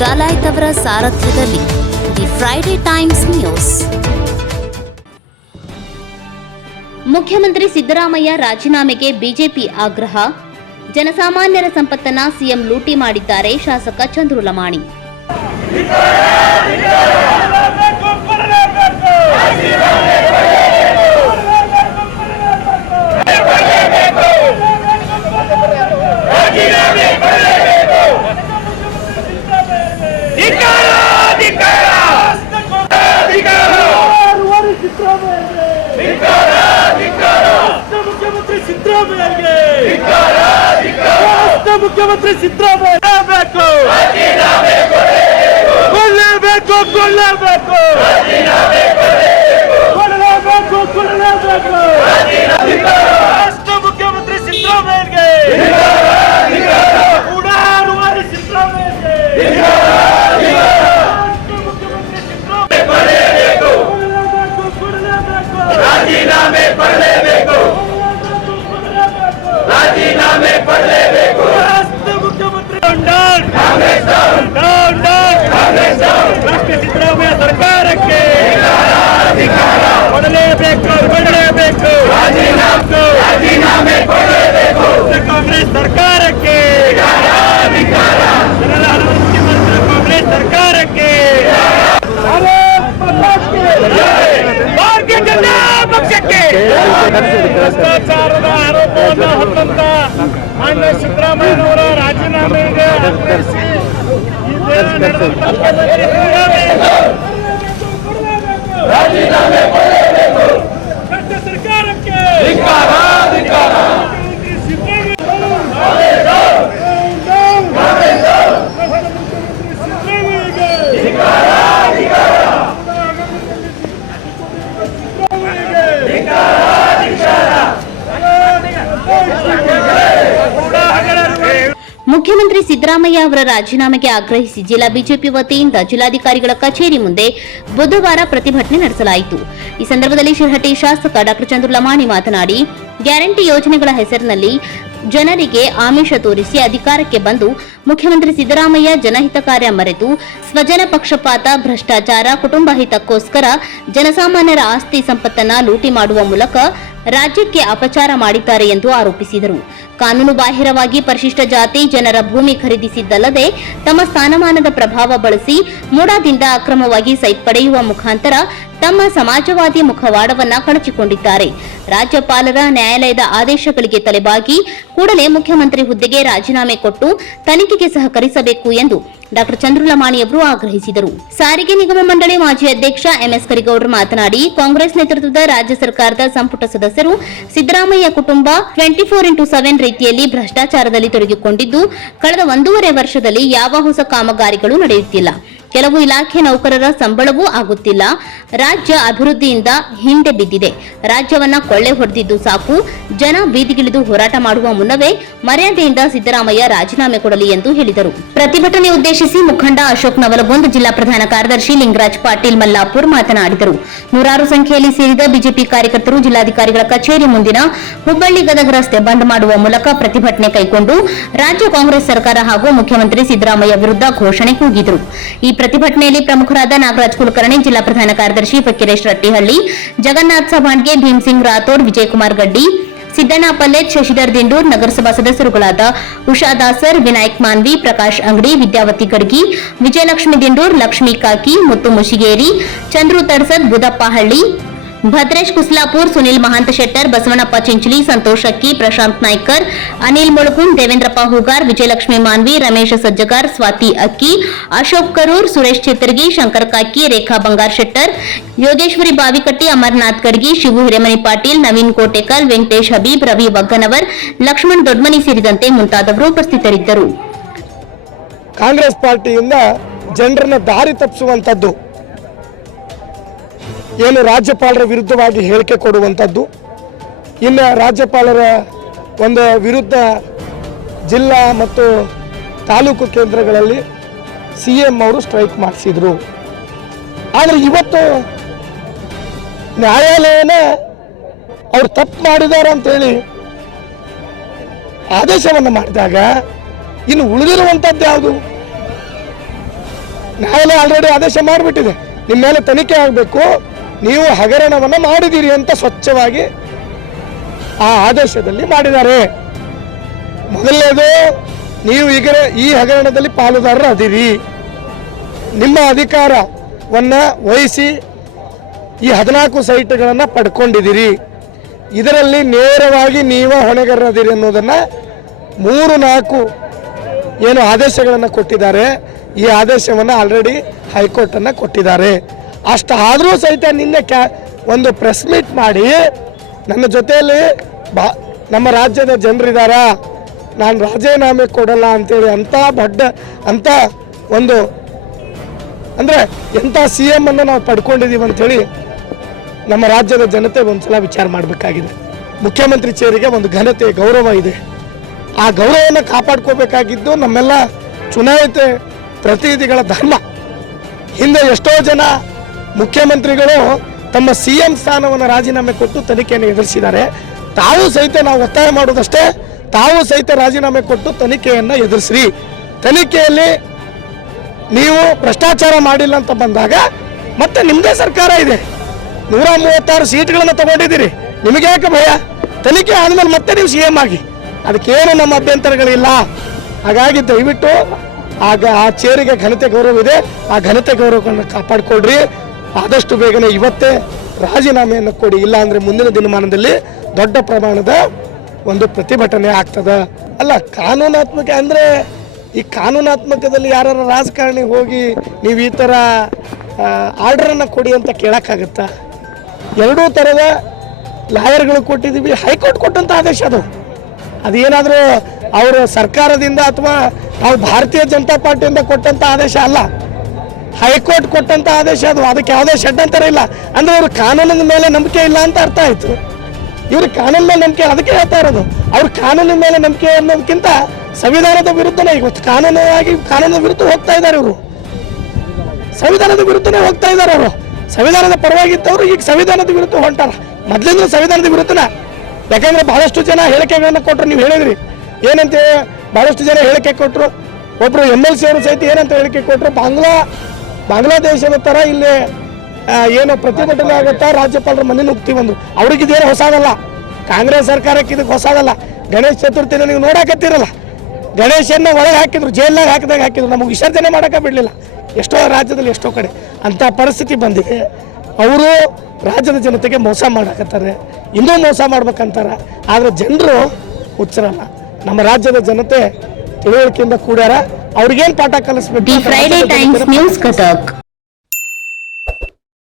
ಡಾಲಾಯ್ತ್ ಅವರ ಸಾರಥ್ಯದಲ್ಲಿ the Friday Times news ಮುಖ್ಯಮಂತ್ರಿ ಸಿದ್ದರಾಮಯ್ಯ ರಾಜೀನಾಮೆಗೆ ಬಿಜೆಪಿ ಆಗ್ರಹ ಜನಸಾಮಾನ್ಯರ ಸಂಪತ್ತನ್ನ ಸಿಎಂ ಲೂಟಿ ಮಾಡಿದ್ದಾರೆ ಶಾಸಕ ಚಂದ್ರು ಲಮಾಣಿ ಕೊಳ್ಳೇಬೇಕು ಕೊಳ್ಳೇಬೇಕು ಕೊಡಲೇಬೇಕು ಕೊಡಲೇಬೇಕು ರಾಷ್ಟ್ರ ಮುಖ್ಯಮಂತ್ರಿ ಸಿದ್ದರಾಮಯ್ಯಗೆ ಉಡಾಡುವಾರಿ ಸಿದ್ದರಾಮಯ್ಯಗೆ ರಾಜೀನಾಮೆ ಕೊಡಲೇಬೇಕು. ಸರ್ಕಾರಕ್ಕೆ ಸಿದ್ದರಾಮಯ್ಯ ಅವರ ರಾಜೀನಾಮೆಗೆ ಆಗ್ರಹಿಸಿ ಜಿಲ್ಲಾ ಬಿಜೆಪಿ ವತಿಯಿಂದ ಜಿಲ್ಲಾಧಿಕಾರಿಗಳ ಕಚೇರಿ ಮುಂದೆ ಬುಧವಾರ ಪ್ರತಿಭಟನೆ ನಡೆಸಲಾಯಿತು. ಈ ಸಂದರ್ಭದಲ್ಲಿ ಶಿರಹಟ್ಟಿ ಶಾಸಕ ಡಾಕ್ಟರ್ ಚಂದ್ರು ಲಮಾಣಿ ಮಾತನಾಡಿ, ಗ್ಯಾರಂಟಿ ಯೋಜನೆಗಳ ಹೆಸರಿನಲ್ಲಿ ಜನರಿಗೆ ಆಮಿಷ ತೋರಿಸಿ ಅಧಿಕಾರಕ್ಕೆ ಬಂದು ಮುಖ್ಯಮಂತ್ರಿ ಸಿದ್ದರಾಮಯ್ಯ ಜನಹಿತ ಕಾರ್ಯ ಮರೆತು ಸ್ವಜನ ಪಕ್ಷಪಾತ, ಭ್ರಷ್ಟಾಚಾರ, ಕುಟುಂಬ ಹಿತಕ್ಕೋಸ್ಕರ ಜನಸಾಮಾನ್ಯರ ಆಸ್ತಿ ಸಂಪತ್ತನ್ನ ಲೂಟಿ ಮಾಡುವ ಮೂಲಕ ರಾಜ್ಯಕ್ಕೆ ಅಪಚಾರ ಮಾಡಿದ್ದಾರೆ ಎಂದು ಆರೋಪಿಸಿದರು. ಕಾನೂನು ಬಾಹಿರವಾಗಿ ಪರಿಶಿಷ್ಟ ಜಾತಿ ಜನರ ಭೂಮಿ ಖರೀದಿಸಿದ್ದಲ್ಲದೆ ತಮ್ಮ ಸ್ಥಾನಮಾನದ ಪ್ರಭಾವ ಬಳಸಿ ಮೂಡಾದಿಂದ ಅಕ್ರಮವಾಗಿ ಸೈಟ್ ಪಡೆಯುವ ಮುಖಾಂತರ ತಮ್ಮ ಸಮಾಜವಾದಿ ಮುಖವಾಡವನ್ನ ಕಳಚಿಕೊಂಡಿದ್ದಾರೆ ರಾಜ್ಯಪಾಲರ ನ್ಯಾಯಾಲಯದ ಆದೇಶಗಳಿಗೆ ತಲೆಬಾಗಿ ಕೂಡಲೇ ಮುಖ್ಯಮಂತ್ರಿ ಹುದ್ದೆಗೆ ರಾಜೀನಾಮೆ ಕೊಟ್ಟು ತನಿಖೆಗೆ ಸಹಕರಿಸಬೇಕು ಎಂದು ಡಾಕ್ಟರ್ ಚಂದ್ರುಲಮಾಣಿಯವರು ಆಗ್ರಹಿಸಿದರು. ಸಾರಿಗೆ ನಿಗಮ ಮಂಡಳಿ ಮಾಜಿ ಅಧ್ಯಕ್ಷ ಎಂಎಸ್ ಕರಿಗೌಡರು ಮಾತನಾಡಿ, ಕಾಂಗ್ರೆಸ್ ನೇತೃತ್ವದ ರಾಜ್ಯ ಸರ್ಕಾರದ ಸಂಪುಟ ಸದಸ್ಯರು ಸಿದ್ದರಾಮಯ್ಯ ಕುಟುಂಬ ಟ್ವೆಂಟಿ ಫೋರ್ ಇಂಟು ಸೆವೆನ್ ರೀತಿಯಲ್ಲಿ ಭ್ರಷ್ಟಾಚಾರದಲ್ಲಿ ತೊಡಗಿಕೊಂಡಿದ್ದು, ಕಳೆದ ಒಂದೂವರೆ ವರ್ಷದಲ್ಲಿ ಯಾವ ಹೊಸ ಕಾಮಗಾರಿಗಳು ನಡೆಯುತ್ತಿಲ್ಲ. ಕೆಲವು ಇಲಾಖೆ ನೌಕರರ ಸಂಬಳವೂ ಆಗುತ್ತಿಲ್ಲ. ರಾಜ್ಯ ಅಭಿವೃದ್ಧಿಯಿಂದ ಹಿಂದೆ ಬಿದ್ದಿದೆ. ರಾಜ್ಯವನ್ನ ಕೊಳ್ಳೆ ಹೊಡೆದಿದ್ದು ಸಾಕು. ಜನ ಬೀದಿಗಿಳಿದು ಹೋರಾಟ ಮಾಡುವ ಮುನ್ನವೇ ಮರ್ಯಾದೆಯಿಂದ ಸಿದ್ದರಾಮಯ್ಯ ರಾಜೀನಾಮೆ ಕೊಡಲಿ ಎಂದು ಹೇಳಿದರು. ಪ್ರತಿಭಟನೆ ಉದ್ದೇಶಿಸಿ ಮುಖಂಡ ಅಶೋಕ್ ನವಲಗುಂದ್ ಜಿಲ್ಲಾ ಪ್ರಧಾನ ಕಾರ್ಯದರ್ಶಿ ಲಿಂಗರಾಜ್ ಪಾಟೀಲ್ ಮಲ್ಲಾಪುರ್ ಮಾತನಾಡಿದರು. ನೂರಾರು ಸಂಖ್ಯೆಯಲ್ಲಿ ಸೇರಿದ ಬಿಜೆಪಿ ಕಾರ್ಯಕರ್ತರು ಜಿಲ್ಲಾಧಿಕಾರಿಗಳ ಕಚೇರಿ ಮುಂದಿನ ಹುಬ್ಬಳ್ಳಿ ಗದಗ ರಸ್ತೆ ಬಂದ್ ಮಾಡುವ ಮೂಲಕ ಪ್ರತಿಭಟನೆ ಕೈಗೊಂಡು ರಾಜ್ಯ ಕಾಂಗ್ರೆಸ್ ಸರ್ಕಾರ ಹಾಗೂ ಮುಖ್ಯಮಂತ್ರಿ ಸಿದ್ದರಾಮಯ್ಯ ವಿರುದ್ಧ ಘೋಷಣೆ ಕೂಗಿದರು. ಈ ಪ್ರತಿಭಟನೆಯಲ್ಲಿ ಪ್ರಮುಖರಾದ ನಾಗರಾಜ್ ಕುಲಕರ್ಣಿ, ಜಿಲ್ಲಾ ಪ್ರಧಾನ ಕಾರ್ಯದರ್ಶಿ ಫಕೀರೇಶ್ ರಟ್ಟಿಹಳ್ಳಿ, ಜಗನ್ನಾಥ್ ಸಭಾಣ್ಗೆ ಭೀಮ್ಸಿಂಗ್ ರಾಥೋಡ್, ವಿಜಯಕುಮಾರ್ ಗಡ್ಡಿ, ಸಿದ್ದಣ್ಣ ಪಲ್ಲೆತ್ ಶಶಿಧರ್ ದಿಂಡೂರ್, ನಗರಸಭಾ ಸದಸ್ಯರುಗಳಾದ ಉಷಾ ದಾಸರ್, ವಿನಾಯಕ್ ಮಾನ್ವಿ, ಪ್ರಕಾಶ್ ಅಂಗಡಿ, ವಿದ್ಯಾವತಿ ಗಡ್ಗಿ, ವಿಜಯಲಕ್ಷ್ಮಿ ದಿಂಡೂರ್, ಲಕ್ಷ್ಮೀ ಕಾಕಿ, ಮುತ್ತು ಮುಶಿಗೇರಿ ಚಂದ್ರು ತಡ್ಸದ್ ಬುದಪ್ಪಹಳ್ಳಿ ಭದ್ರೇಶ್ ಕುಸ್ಲಾಪುರ್, ಸುನಿಲ್ ಮಹಾಂತ ಶೆಟ್ಟರ್ ಬಸವನಪ್ಪ ಚಿಂಚಲಿ, ಸಂತೋಷ್ ಅಕ್ಕಿ, ಪ್ರಶಾಂತ್ ನಾಯ್ಕರ್, ಅನಿಲ್ ಮುಳುಗುನ್ ದೇವೇಂದ್ರಪ್ಪ ಹೂಗಾರ್, ವಿಜಯಲಕ್ಷ್ಮಿ ಮಾನ್ವಿ, ರಮೇಶ್ ಸಜ್ಜಗಾರ್, ಸ್ವಾತಿ ಅಕ್ಕಿ, ಅಶೋಕ್ ಕರೂರ್, ಸುರೇಶ್ ಚಿತ್ರಗಿ, ಶಂಕರ್ ಕಾಕಿ, ರೇಖಾ ಬಂಗಾರ್ ಶೆಟ್ಟರ್, ಯೋಗೇಶ್ವರಿ ಬಾವಿಕಟ್ಟಿ, ಅಮರ್ನಾಥ್ ಕರ್ಗಿ ಶಿವು ಹಿರೇಮನಿ ಪಾಟೀಲ್, ನವೀನ್ ಕೋಟೆಕಲ್, ವೆಂಕಟೇಶ್ ಹಬೀಬ್, ರವಿ ವಗ್ಗನವರ್, ಲಕ್ಷ್ಮಣ್ ದೊಡ್ಮನಿ ಸೇರಿದಂತೆ ಮುಂತಾದವರು ಉಪಸ್ಥಿತರಿದ್ದರು. ಕಾಂಗ್ರೆಸ್ ಪಾರ್ಟಿಯಿಂದ ಜನರನ್ನ ದಾರಿ ತಪ್ಪಿಸುವಂಥದ್ದು ಏನು ರಾಜ್ಯಪಾಲರ ವಿರುದ್ಧವಾಗಿ ಹೇಳಿಕೆ ಕೊಡುವಂಥದ್ದು ಇನ್ನು ರಾಜ್ಯಪಾಲರ ಒಂದು ವಿರುದ್ಧ ಜಿಲ್ಲಾ ಮತ್ತು ತಾಲೂಕು ಕೇಂದ್ರಗಳಲ್ಲಿ ಸಿ ಎಂ ಅವರು ಸ್ಟ್ರೈಕ್ ಮಾಡಿಸಿದರು. ಆದರೆ ಇವತ್ತು ನ್ಯಾಯಾಲಯನೇ ಅವ್ರು ತಪ್ಪು ಮಾಡಿದ್ದಾರೆ ಅಂತೇಳಿ ಆದೇಶವನ್ನು ಮಾಡಿದಾಗ ಇನ್ನು ಉಳಿದಿರುವಂಥದ್ದು ಯಾವುದು? ನ್ಯಾಯಾಲಯ ಆಲ್ರೆಡಿ ಆದೇಶ ಮಾಡಿಬಿಟ್ಟಿದೆ. ನಿಮ್ಮ ಮೇಲೆ ತನಿಖೆ ಆಗಬೇಕು. ನೀವು ಹಗರಣವನ್ನು ಮಾಡಿದಿರಿ ಅಂತ ಸ್ವಚ್ಛವಾಗಿ ಆ ಆದೇಶದಲ್ಲಿ ಮಾಡಿದ್ದಾರೆ. ಮೊದಲನೇದು, ನೀವು ಈಗ ಈ ಹಗರಣದಲ್ಲಿ ಪಾಲುದಾರರು ಅದಿರಿ ನಿಮ್ಮ ಅಧಿಕಾರವನ್ನು ವಹಿಸಿ ಈ ಹದಿನಾಲ್ಕು ಸೈಟ್ಗಳನ್ನು ಪಡ್ಕೊಂಡಿದ್ದೀರಿ. ಇದರಲ್ಲಿ ನೇರವಾಗಿ ನೀವು ಹೊಣೆಗಾರರದಿರಿ ಅನ್ನೋದನ್ನು ಮೂರು ನಾಲ್ಕು ಏನು ಆದೇಶಗಳನ್ನು ಕೊಟ್ಟಿದ್ದಾರೆ. ಈ ಆದೇಶವನ್ನು ಆಲ್ರೆಡಿ ಹೈಕೋರ್ಟನ್ನು ಕೊಟ್ಟಿದ್ದಾರೆ. ಅಷ್ಟಾದರೂ ಸಹಿತ ನಿನ್ನೆ ಕ್ಯಾ, ಒಂದು ಪ್ರೆಸ್ ಮೀಟ್ ಮಾಡಿ ನನ್ನ ಜೊತೆಯಲ್ಲಿ ಬಾ, ನಮ್ಮ ರಾಜ್ಯದ ಜನರಿದ್ದಾರ ನಾನು ರಾಜೀನಾಮೆ ಕೊಡಲ್ಲ ಅಂತೇಳಿ ಅಂಥ ದೊಡ್ಡ ಅಂಥ ಒಂದು, ಅಂದರೆ ಎಂಥ ಸಿ ಎಮ್ಮನ್ನು ನಾವು ಪಡ್ಕೊಂಡಿದ್ದೀವಿ ಅಂಥೇಳಿ ನಮ್ಮ ರಾಜ್ಯದ ಜನತೆ ಒಂದ್ಸಲ ವಿಚಾರ ಮಾಡಬೇಕಾಗಿದೆ. ಮುಖ್ಯಮಂತ್ರಿ ಚೇರಿಗೆ ಒಂದು ಘನತೆ, ಗೌರವ ಇದೆ. ಆ ಗೌರವವನ್ನು ಕಾಪಾಡ್ಕೋಬೇಕಾಗಿದ್ದು ನಮ್ಮೆಲ್ಲ ಚುನಾಯಿತ ಪ್ರತಿನಿಧಿಗಳ ಧರ್ಮ. ಹಿಂದೆ ಎಷ್ಟೋ ಜನ ಮುಖ್ಯಮಂತ್ರಿಗಳು ತಮ್ಮ ಸಿ ಎಂ ಸ್ಥಾನವನ್ನು ರಾಜೀನಾಮೆ ಕೊಟ್ಟು ತನಿಖೆಯನ್ನು ಎದುರಿಸಿದ್ದಾರೆ. ತಾವು ಸಹಿತ ನಾವು ಒತ್ತಾಯ ಮಾಡೋದಷ್ಟೇ ತಾವು ಸಹಿತ ರಾಜೀನಾಮೆ ಕೊಟ್ಟು ತನಿಖೆಯನ್ನು ಎದುರಿಸ್ರಿ. ತನಿಖೆಯಲ್ಲಿ ನೀವು ಭ್ರಷ್ಟಾಚಾರ ಮಾಡಿಲ್ಲ ಅಂತ ಬಂದಾಗ ಮತ್ತೆ ನಿಮ್ಮದೇ ಸರ್ಕಾರ ಇದೆ. ನೂರ ಮೂವತ್ತಾರು ಸೀಟ್ಗಳನ್ನು ತಗೊಂಡಿದ್ದೀರಿ. ನಿಮಗೆ ಯಾಕೆ ಭಯ? ತನಿಖೆ ಆದಮೇಲೆ ಮತ್ತೆ ನೀವು ಸಿ ಎಂ ಆಗಿ. ಅದಕ್ಕೇನು ನಮ್ಮ ಅಭ್ಯಂತರಗಳಿಲ್ಲ. ಹಾಗಾಗಿ ದಯವಿಟ್ಟು ಆಗ ಆ ಚೇರಿಗೆ ಘನತೆ ಗೌರವ ಇದೆ ಆ ಘನತೆ ಗೌರವವನ್ನು ಕಾಪಾಡಿಕೊಡ್ರಿ ಆದಷ್ಟು ಬೇಗನೆ ಇವತ್ತೇ ರಾಜೀನಾಮೆಯನ್ನು ಕೊಡಿ. ಇಲ್ಲ ಅಂದರೆ ಮುಂದಿನ ದಿನಮಾನದಲ್ಲಿ ದೊಡ್ಡ ಪ್ರಮಾಣದ ಒಂದು ಪ್ರತಿಭಟನೆ ಆಗ್ತದ. ಅಲ್ಲ, ಕಾನೂನಾತ್ಮಕ ಅಂದರೆ ಈ ಕಾನೂನಾತ್ಮಕದಲ್ಲಿ ಯಾರು ರಾಜಕಾರಣಿ ಹೋಗಿ ನೀವು ಈ ಥರ ಆರ್ಡರನ್ನು ಕೊಡಿ ಅಂತ ಕೇಳೋಕ್ಕಾಗತ್ತಾ? ಎರಡೂ ಥರದ ಲಾಯರ್ಗಳು ಕೊಟ್ಟಿದ್ದೀವಿ, ಹೈಕೋರ್ಟ್ ಕೊಟ್ಟಂಥ ಆದೇಶ ಅದು. ಅದೇನಾದರೂ ಅವರ ಸರ್ಕಾರದಿಂದ ಅಥವಾ ನಾವು ಭಾರತೀಯ ಜನತಾ ಪಾರ್ಟಿಯಿಂದ ಕೊಟ್ಟಂಥ ಆದೇಶ ಅಲ್ಲ. ಹೈಕೋರ್ಟ್ ಕೊಟ್ಟಂತ ಆದೇಶ ಅದು. ಅದಕ್ಕೆ ಯಾವುದೇ ಷಡ್ಡಂತರ ಇಲ್ಲ. ಅಂದ್ರೆ ಅವರು ಕಾನೂನಿನ ಮೇಲೆ ನಂಬಿಕೆ ಇಲ್ಲ ಅಂತ ಅರ್ಥ ಆಯ್ತು. ಇವ್ರ ಕಾನೂನಿನ ನಂಬಿಕೆ ಅದಕ್ಕೆ ಹೇಳ್ತಾ ಇರೋದು. ಅವ್ರ ಕಾನೂನಿನ ಮೇಲೆ ನಂಬಿಕೆ ಅನ್ನೋದಕ್ಕಿಂತ ಸಂವಿಧಾನದ ವಿರುದ್ಧನೇ. ಇವತ್ತು ಕಾನೂನಾಗಿ ಕಾನೂನಿನ ವಿರುದ್ಧ ಹೋಗ್ತಾ ಇದ್ದಾರೆ ಇವರು. ಸಂವಿಧಾನದ ವಿರುದ್ಧನೇ ಹೋಗ್ತಾ ಇದ್ದಾರೆ ಅವರು. ಸಂವಿಧಾನದ ಪರವಾಗಿದ್ದವರು ಈಗ ಸಂವಿಧಾನದ ವಿರುದ್ಧ ಹೊಂಟಾರ. ಮೊದಲಿಂದ ಸಂವಿಧಾನದ ವಿರುದ್ಧನ. ಯಾಕಂದ್ರೆ ಬಹಳಷ್ಟು ಜನ ಹೇಳಿಕೆಗಳನ್ನು ಕೊಟ್ಟರು ನೀವು ಹೇಳಿದ್ರಿ. ಏನಂತ ಬಹಳಷ್ಟು ಜನ ಹೇಳಿಕೆ ಕೊಟ್ಟರು ಒಬ್ರು ಎಂ ಎಲ್ ಸಿ ಅವರು ಸಹಿತ ಏನಂತ ಹೇಳಿಕೆ ಕೊಟ್ಟರು ಬಾಂಗ್ಲಾ ಬಾಂಗ್ಲಾದೇಶದ ಥರ ಇಲ್ಲಿ ಏನು ಪ್ರತಿಭಟನೆ ಆಗುತ್ತಾ ರಾಜ್ಯಪಾಲರ ಮನೆ ನುಗ್ತೀವಿ ಅವ್ರಿಗೆ ಇದೇನು ಹೊಸದಲ್ಲ ಕಾಂಗ್ರೆಸ್ ಸರ್ಕಾರಕ್ಕೆ ಇದಕ್ಕೆ ಹೊಸದಲ್ಲ ಗಣೇಶ ಚತುರ್ಥಿನ ನೀವು ನೋಡಕತ್ತಿರಲ್ಲ. ಗಣೇಶನ್ನ ಒಳಗೆ ಹಾಕಿದ್ರು, ಜೈಲ್ನಾಗ ಹಾಕಿದಾಗ ಹಾಕಿದ್ರು. ನಮಗೆ ವಿಸರ್ಜನೆ ಮಾಡೋಕೆ ಬಿಡಲಿಲ್ಲ. ಎಷ್ಟೋ ರಾಜ್ಯದಲ್ಲಿ ಎಷ್ಟೋ ಕಡೆ ಅಂಥ ಪರಿಸ್ಥಿತಿ ಬಂದಿದೆ ಅವರು ರಾಜ್ಯದ ಜನತೆಗೆ ಮೋಸ ಮಾಡಕತ್ತಾರೆ. ಇನ್ನೂ ಮೋಸ ಮಾಡ್ಬೇಕಂತಾರೆ. ಆದರೆ ಜನರು ಹುಚ್ಚರಲ್ಲ. ನಮ್ಮ ರಾಜ್ಯದ ಜನತೆ ತಿಳುವಳಿಕೆಯಿಂದ ಕೂಡ್ಯಾರ. ಅವ್ರಿಗೇನು ಪಾಠ ಕಲಿಸ್ಬೇಕು the Friday Times news Cuttack